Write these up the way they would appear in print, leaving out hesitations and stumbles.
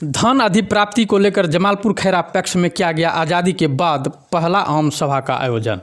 धन अधिप्राप्ति को लेकर जमालपुर खैरा पैक्स में किया गया आज़ादी के बाद पहला आम सभा का आयोजन।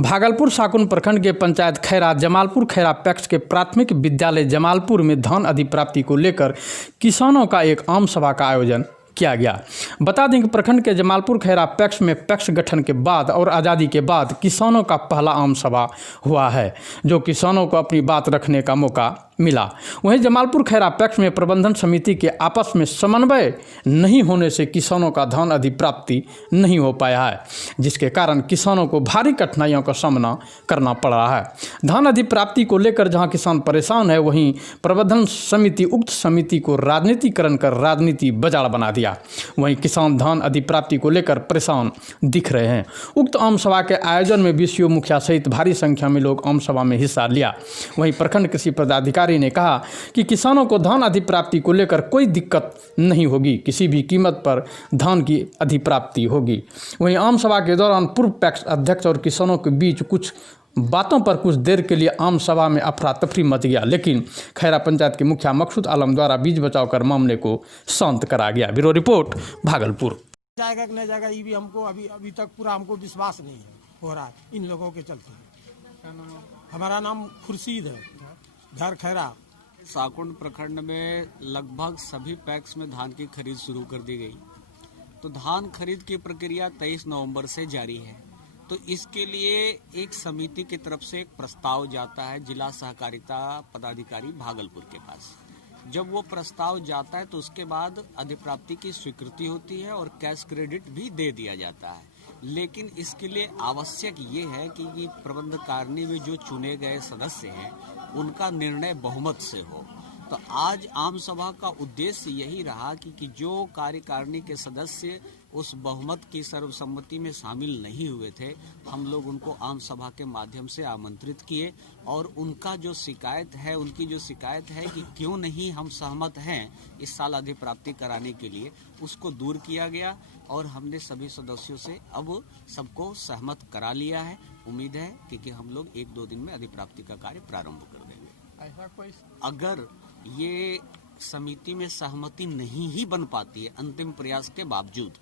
भागलपुर साकुन प्रखंड के पंचायत खैरा जमालपुर खैरा पैक्स के प्राथमिक विद्यालय जमालपुर में धन अधिप्राप्ति को लेकर किसानों का एक आम सभा का आयोजन किया गया। बता दें कि प्रखंड के जमालपुर खैरा पैक्स में पैक्स गठन के बाद और आज़ादी के बाद किसानों का पहला आम सभा हुआ है, जो किसानों को अपनी बात रखने का मौका मिला। वहीं जमालपुर खैरा पैक्स में प्रबंधन समिति के आपस में समन्वय नहीं होने से किसानों का धन अधिप्राप्ति नहीं हो पाया है, जिसके कारण किसानों को भारी कठिनाइयों का सामना करना पड़ रहा है। धन अधिप्राप्ति को लेकर जहां किसान परेशान है, वहीं प्रबंधन समिति उक्त समिति को राजनीतिकरण कर राजनीति बाजार बना दिया। वहीं किसान धन अधिप्राप्ति को लेकर परेशान दिख रहे हैं। उक्त आम सभा के आयोजन में बीसीओ मुखिया सहित भारी संख्या में लोग आम सभा में हिस्सा लिया। वहीं प्रखंड कृषि पदाधिकारी ने कहा कि किसानों को धान अधिप्राप्ति को लेकर कोई दिक्कत नहीं होगी, किसी भी कीमत पर धान की अधिप्राप्ति होगी। वहीं आम सभा के दौरान पूर्व पैक्स अध्यक्ष और किसानों के बीच कुछ बातों पर कुछ देर के लिए आम सभा में अफरा तफरी मच गया, लेकिन खैरा पंचायत के मुखिया मकसूद आलम द्वारा बीच बचाव कर मामले को शांत करा गया। Bureau report, Bhagalpur. जाएगा कि नहीं जाएगा ये भी हमको अभी तक पूरा हमको विश्वास नहीं है हो रहा है इन लोगों के चलते। हमारा नाम खुर्शीद है, घर खैरा। साकुंड प्रखंड में लगभग सभी पैक्स में धान की खरीद शुरू कर दी गई। तो धान खरीद की प्रक्रिया 23 नवंबर से जारी है। तो इसके लिए एक समिति की तरफ से एक प्रस्ताव जाता है जिला सहकारिता पदाधिकारी भागलपुर के पास। जब वो प्रस्ताव जाता है तो उसके बाद अधिप्राप्ति की स्वीकृति होती है और कैश क्रेडिट भी दे दिया जाता है। लेकिन इसके लिए आवश्यक ये है कि प्रबंधकारिणी में जो चुने गए सदस्य हैं उनका निर्णय बहुमत से हो। तो आज आम सभा का उद्देश्य यही रहा कि जो कार्यकारिणी के सदस्य उस बहुमत की सर्वसम्मति में शामिल नहीं हुए थे, हम लोग उनको आम सभा के माध्यम से आमंत्रित किए और उनका जो शिकायत है, उनकी जो शिकायत है कि क्यों नहीं हम सहमत हैं इस साल अधिप्राप्ति कराने के लिए, उसको दूर किया गया और हमने सभी सदस्यों से अब सबको सहमत करा लिया है। उम्मीद है कि हम लोग 1-2 दिन में अधिप्राप्ति का कार्य प्रारंभ कर देंगे। ऐसा कोई अगर ये समिति में सहमति नहीं ही बन पाती है अंतिम प्रयास के बावजूद,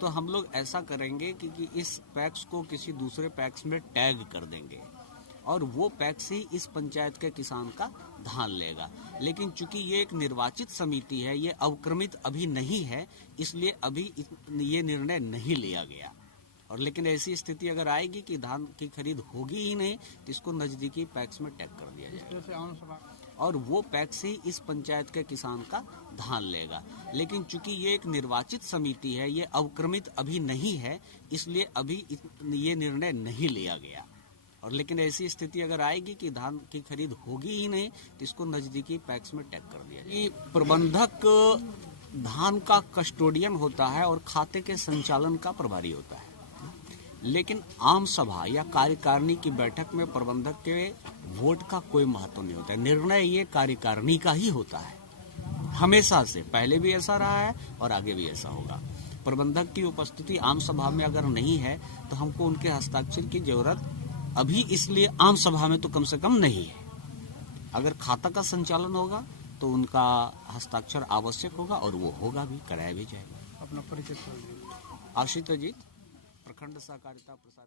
तो हम लोग ऐसा करेंगे कि इस पैक्स को किसी दूसरे पैक्स में टैग कर देंगे और वो पैक्स ही इस पंचायत के किसान का धान लेगा। लेकिन चूंकि ये एक निर्वाचित समिति है, ये अवक्रमित अभी नहीं है, इसलिए अभी ये निर्णय नहीं लिया गया। और लेकिन ऐसी स्थिति अगर आएगी कि धान की खरीद होगी ही नहीं, तो इसको नजदीकी पैक्स में टैग कर दिया जाएगा और वो पैक्स ही इस पंचायत के किसान का धान लेगा। लेकिन चूंकि ये एक निर्वाचित समिति है, ये अवक्रमित अभी नहीं है, इसलिए अभी ये निर्णय नहीं लिया गया। और लेकिन ऐसी स्थिति अगर आएगी कि धान की खरीद होगी ही नहीं, तो इसको नजदीकी पैक्स में टैग कर दिया जाएगा। प्रबंधक धान का कस्टोडियन होता है और खाते के संचालन का प्रभारी होता है। लेकिन आम सभा या कार्यकारिणी की बैठक में प्रबंधक के वोट का कोई महत्व नहीं होता है। निर्णय ये कार्यकारिणी का ही होता है, हमेशा से, पहले भी ऐसा रहा है और आगे भी ऐसा होगा। प्रबंधक की उपस्थिति आम सभा में अगर नहीं है तो हमको उनके हस्ताक्षर की जरूरत अभी इसलिए आम सभा में तो कम से कम नहीं है। अगर खाता का संचालन होगा तो उनका हस्ताक्षर आवश्यक होगा और वो होगा भी, कराया भी जाएगा। अपना परिचय आशित अजीत, प्रखंड सहकारिता प्रसार